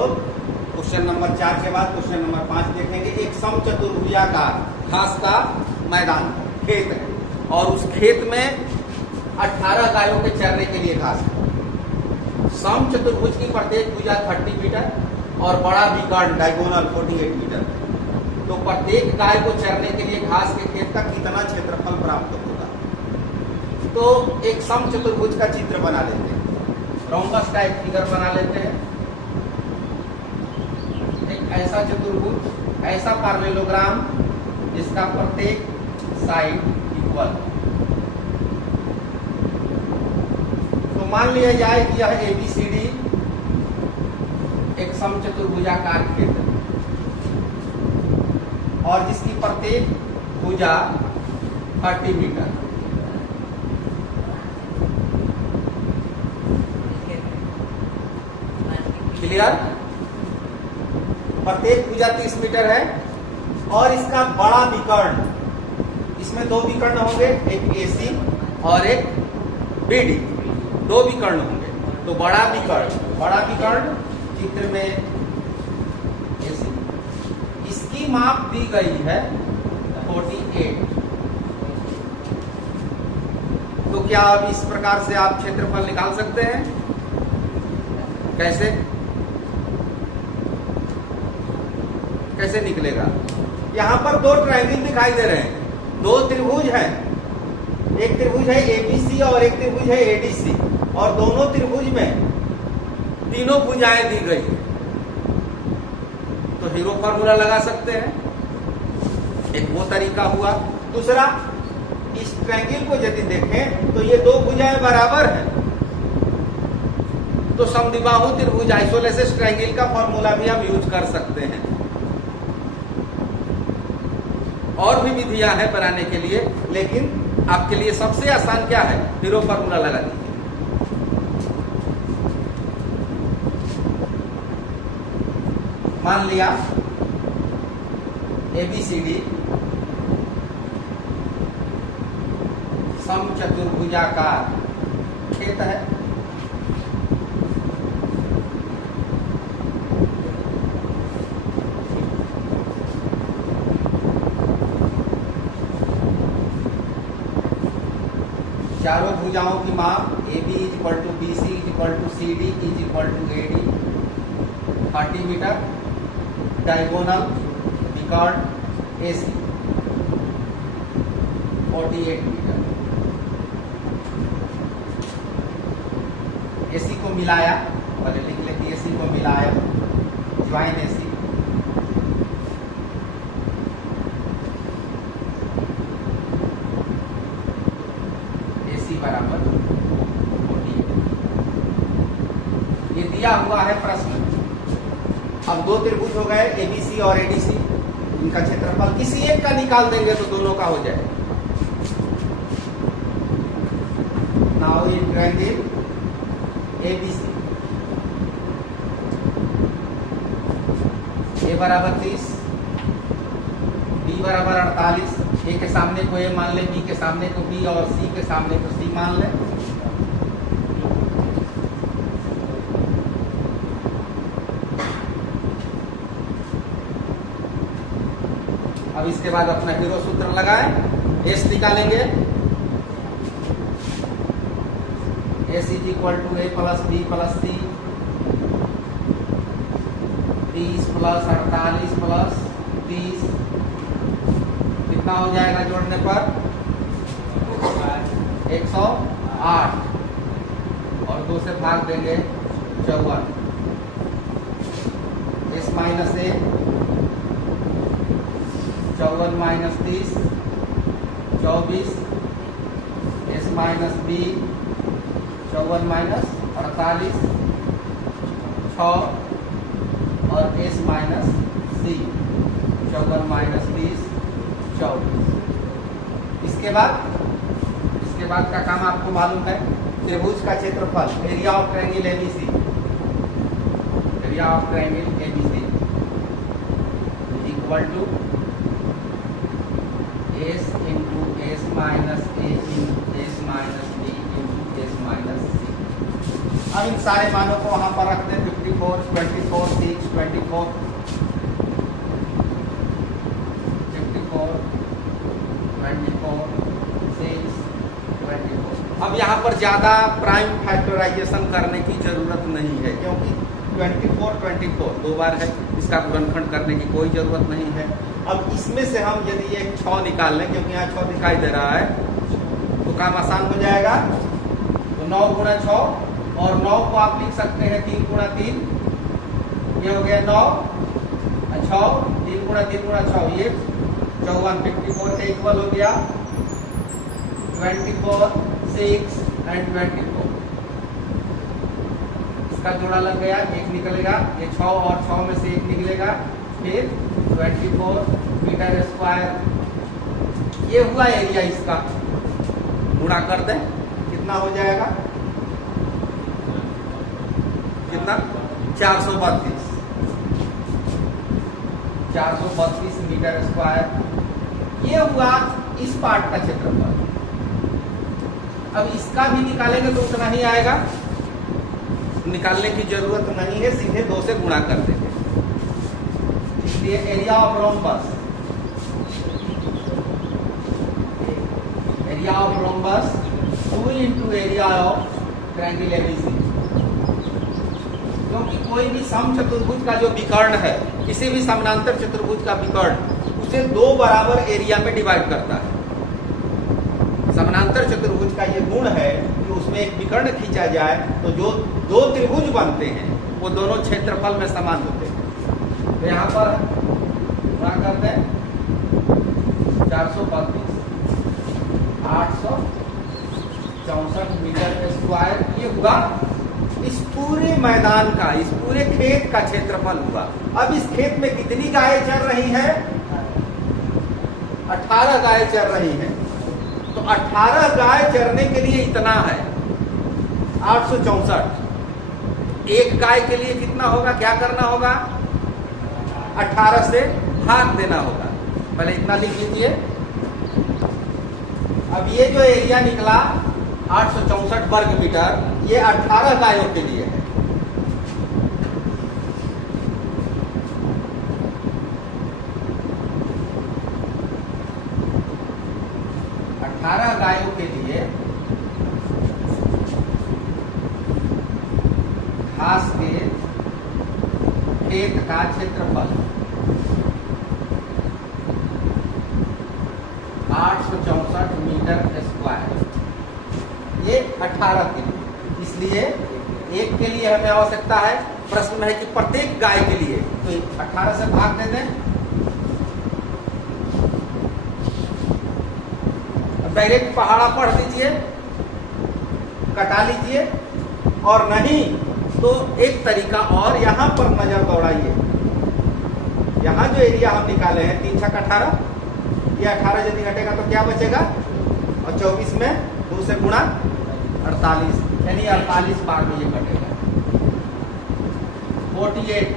लोग question number 4 के बाद क्वेश्चन नंबर 5 देखेंगे। एक समचतुर्भुजाकार घास का मैदान खेत है और उस खेत में 18 गायों के चरने के लिए घास है। समचतुर्भुज की प्रत्येक भुजा 30 मीटर और बड़ा विकर्ण डायगोनल 48 मीटर। तो प्रत्येक गाय को चरने के लिए घास के खेत का कितना क्षेत्रफल प्राप्त होगा? तो एक समचतुर्भुज का चित्र बना लेते हैं, रोम्बस का एक फिगर बना लेते हैं। एक ऐसा चतुर्भुज, ऐसा पैरेललोग्राम जिसका प्रत्येक साइड इक्वल। तो मान लिया जाए कि यह ABCD एक समचतुर्भुजाकार खेत है और जिसकी प्रत्येक भुजा 30 मीटर। क्लियर? प्रत्येक भुजा 30 मीटर है और इसका बड़ा विकर्ण, इसमें 2 विकर्ण होंगे, एक AC और एक BD, 2 विकर्ण होंगे। तो बड़ा विकर्ण चित्र में AC, इसकी माप दी गई है 48। तो क्या अब इस प्रकार से आप क्षेत्रफल निकाल सकते हैं? कैसे निकलेगा? यहां पर 2 ट्रायंगल दिखाई दे रहे हैं, 2 त्रिभुज हैं। एक त्रिभुज है ABC और एक त्रिभुज है ADC और दोनों त्रिभुज में तीनों भुजाएं दी गई है। तो हीरो फार्मूला लगा सकते हैं, एक वो तरीका हुआ। दूसरा, इस ट्रायंगल को यदि देखें तो ये 2 भुजाएं बराबर हैं, तो समद्विबाहु त्रिभुज आइसोलेसिस ट्रायंगल का फार्मूला भी हम यूज कर सकते हैं। और भी विधियां हैं बनाने के लिए, लेकिन आपके लिए सबसे आसान क्या है? हीरो फार्मूला लगा दीजिए। मान लिया ABCD समचतुर्भुजाकार खेत है। चारों भुजाओं की माप AB = BC = CD = AD, 30 metre. Diagonal विकर्ण AC 48 मीटर। AC को मिलाया, पहले लिख लेते, AC को मिलाया, ज्वाइन AC, बराबर 48। ये दिया हुआ है प्रश्न। अब 2 त्रिभुज हो गए ABC और ADC, इनका क्षेत्रफल किसी एक का निकाल देंगे तो दोनों का हो जाए। Now in triangle ABC, A बराबर 30, B बराबर 48, A के सामने को A मान ले, B के सामने को B और C के सामने को C मान ले। अब इसके बाद अपना हीरो सूत्र लगाएं, S निकालेंगे। S = A + B + C, 30 + 48 + 30 कितना हो जाएगा जोड़ने पर? 108 और 2 से भाग देंगे 54। S - A 54 - 30 24, S - B 54 - 48 6 और S - C 54 - 30 24। इसके बाद का काम आपको मालूम है, त्रिभुज का क्षेत्रफल, area of triangle ABC, area of triangle ABC equal to S × S - A × S - B × S - C। अब इन सारे मानों को वहां पर रख दें 54, 24, 6, 24, 54, 24, 6, 24। अब यहाँ पर ज्यादा प्राइम फैक्टराइजेशन करने की जरूरत नहीं है, क्योंकि 24, 24 दो बार है, इसका गुणनखंड करने की कोई जरूरत नहीं है। अब इसमें से हम यदि एक 6 निकाल लें, क्योंकि यहाँ 6 दिखाई दे रहा है, तो काम आसान हो जाएगा। तो 9 गुणा 6, और 9 को आप लिख सकते हैं 3 गुणा 3, ये हो गया 9, 6, 3 गुणा 3 गुणा 6, ये 54, 54 के इक्वल हो गया 24, 6 एंड 24। इसका जोड़ा लग गया, एक निकलेगा, ये 6 और 6 में से एक निकलेगा, फिर 24 मीटर स्क्वायर। ये हुआ एरिया इसका, गुणा कर दें, कितना हो जाएगा, कितना 432 मीटर स्क्वायर। ये हुआ इस पार्ट का क्षेत्रफल। अब इसका भी निकालेंगे तो उतना ही आएगा, निकालने की जरूरत नहीं है, सीधे 2 से गुणा कर देंगे। इसलिए area of rhombus, area of rhombus 2 into area of triangle ABC. क्योंकि कोई भी समचतुर्भुज का जो विकर्ण है, किसी भी समानांतर चतुर्भुज का विकर्ण, उसे 2 बराबर एरिया में डिवाइड करता है। समानांतर चतुर्भुज का ये गुण है कि उसमें एक विकर्ण खींचा जाए तो जो 2 त्रिभुज बनते हैं वो दोनों क्षेत्रफल में समान होते हैं। तो यहाँ पर गुणा कर दें 432, 864 मीटर स्क्वायर। ये हुआ इस पूरे मैदान का, इस पूरे खेत का क्षेत्रफल हुआ। अब इस खेत में कितनी गायें चर रही हैं? 18 गायें चर रही हैं। तो 18 गाय चरने के लिए इतना है 864। एक गाय के लिए कितना होगा, क्या करना होगा, 18 से भाग देना होगा। पहले इतना लिख लीजिए। अब ये जो एरिया निकला 864 वर्ग मीटर, ये 18 गायों के लिए है। गायों के लिए घास के खेत का क्षेत्रफल 864 मीटर स्क्वायर, ये 18 के लिए। इसलिए एक के लिए हमें आवश्यकता है, प्रश्न में है कि प्रत्येक गाय के लिए, तो 18 से भाग दे दें। डायरेक्ट पहाड़ा पढ़ लीजिए, कटा लीजिए, और नहीं तो एक तरीका और यहां पर नजर दौड़ाइए। यहां जो एरिया हम निकाले हैं 3 छक 18, ये 18 यदि घटेगा तो क्या बचेगा, और 24 में 2 से गुणा 48, यानी 48 भाग में ये घटेगा 48।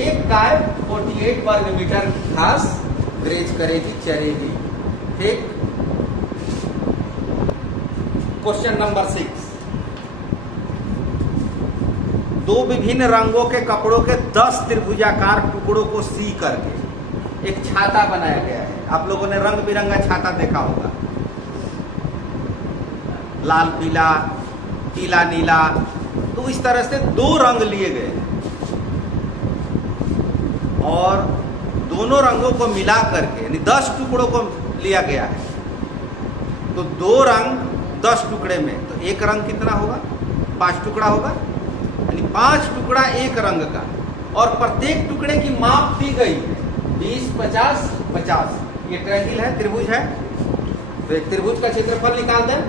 एक गाय 48 वर्ग मीटर घास ग्रेज करेगी, चरेगी। ठीक। क्वेश्चन नंबर 6, 2 विभिन्न रंगों के कपड़ों के 10 त्रिभुजाकार टुकड़ों को सी करके एक छाता बनाया गया है। आप लोगों ने रंग बिरंगा छाता देखा होगा, लाल पीला, पीला नीला। तो इस तरह से 2 रंग लिए गए और दोनों रंगों को मिला करके यानी 10 टुकड़ों को लिया गया है। तो 2 रंग 10 टुकड़े में, तो एक रंग कितना होगा, 5 टुकड़ा होगा, यानी 5 टुकड़ा एक रंग का। और प्रत्येक टुकड़े की माप दी गई है 20, 50, 50। ये ट्रायंगल है, त्रिभुज है, तो एक त्रिभुज का क्षेत्रफल निकाल दें।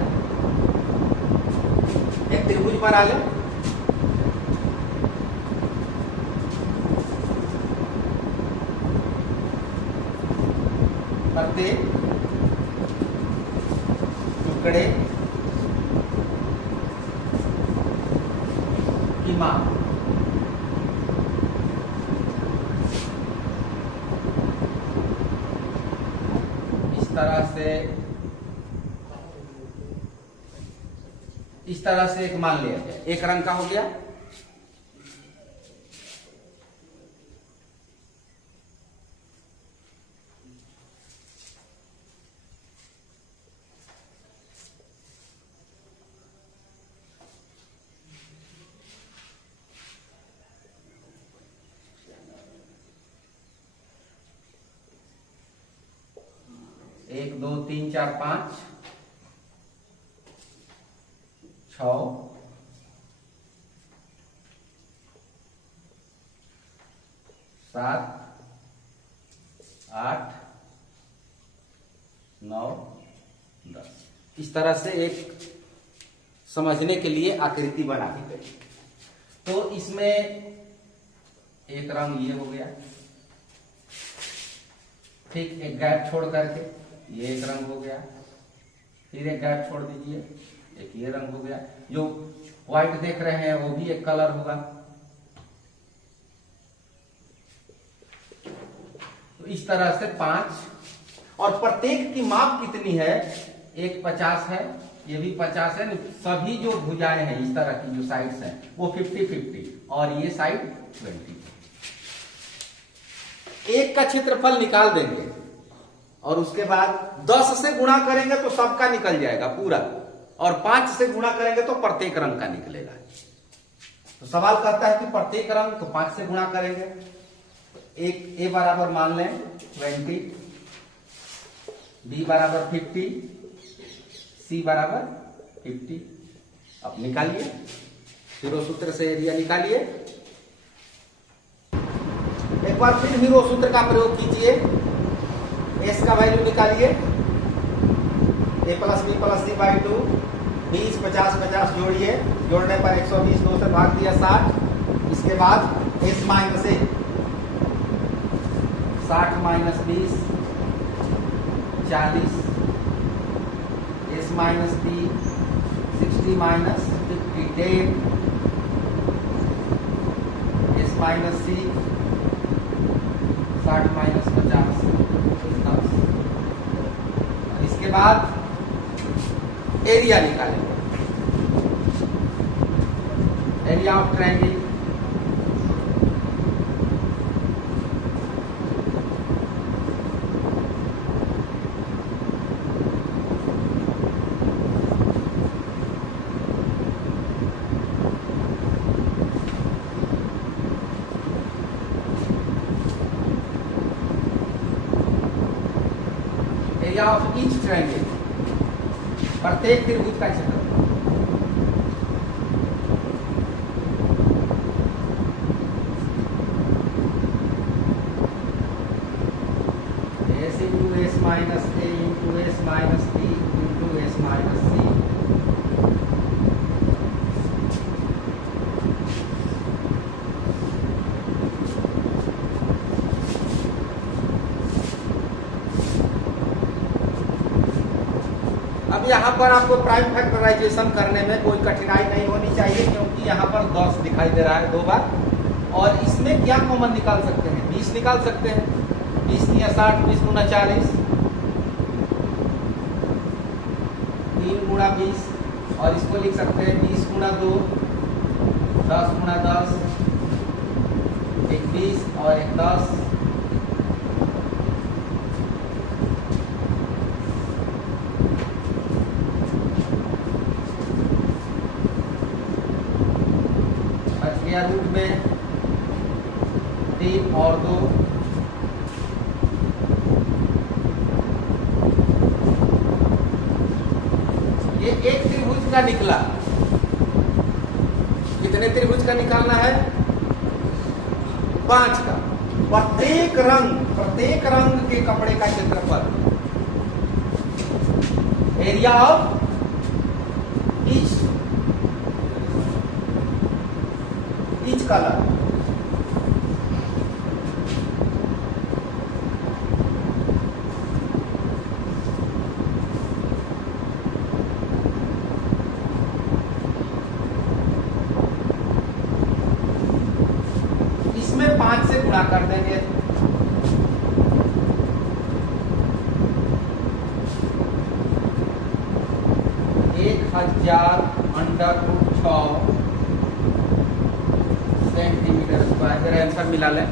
एक त्रिभुज बना लें, प्रत्येक टुकड़े की माप। इस इस तरह से एक मान लिया जाए, एक रंग का हो गया। एक दो तीन चार पांच छ सात आठ नौ 10। इस तरह से एक समझने के लिए आकृति बना दी गई। तो इसमें एक रंग ये हो गया, ठीक एक गैप छोड़ करके ये एक रंग हो गया, फिर एक गैप छोड़ दीजिए, एक ये रंग हो गया। जो व्हाइट देख रहे हैं वो भी एक कलर होगा। तो इस तरह से 5, और प्रत्येक की माप कितनी है, एक 50 है, ये भी 50 है। सभी जो भुजाएं हैं इस तरह की जो साइड्स हैं वो 50-50, और ये साइड 20। एक का क्षेत्रफल निकाल देंगे और उसके बाद 10 से गुणा करेंगे तो सबका निकल जाएगा पूरा, और 5 से गुणा करेंगे तो प्रत्येक रंग का निकलेगा। तो सवाल कहता है कि प्रत्येक रंग, तो 5 से गुणा करेंगे। एक ए बराबर मान लें 20, बी बराबर 50, सी बराबर 50। अब निकालिए, हीरो सूत्र से एरिया निकालिए। एक बार फिर हीरो सूत्र का प्रयोग कीजिए। एस का वैल्यू निकालिए, A plus B plus C by 2, 20 50 50 जोड़िए, जोड़ने पर 120, 2 से भाग दिया 60। इसके बाद S minus A 60 minus 20 40, S minus B 60 minus 50 10, S minus C 60 minus 50 10। इसके बाद एरिया निकालेंगे, area of triangle. Area of each triangle, प्रत्येक त्रिभुज का क्षेत्रफल। S into S minus A into S minus B into S minus C. अब यहाँ पर आपको प्राइम फैक्टराइजेशन करने में कोई कठिनाई नहीं होनी चाहिए, क्योंकि यहाँ पर 10 दिखाई दे रहा है 2 बार। और इसमें क्या कॉमन निकाल सकते हैं, 20 निकाल सकते हैं। 20 या 60, 20 गुना 40, 3 गुना 20, और इसको लिख सकते हैं 20 गुना 2, 10 गुना 10, एक 20 और एक 10। रूट में 3 और 2, ये एक त्रिभुज का निकला। कितने त्रिभुज का निकालना है, 5 का। प्रत्येक रंग के कपड़े का क्षेत्रफल, एरिया ऑफ ईच कलर। इसमें 5 से गुणा कर देंगे, एक 1000 अंडर रूट 6 सेंटीमीटर स्क्वायर। फिर आंसर मिला लें।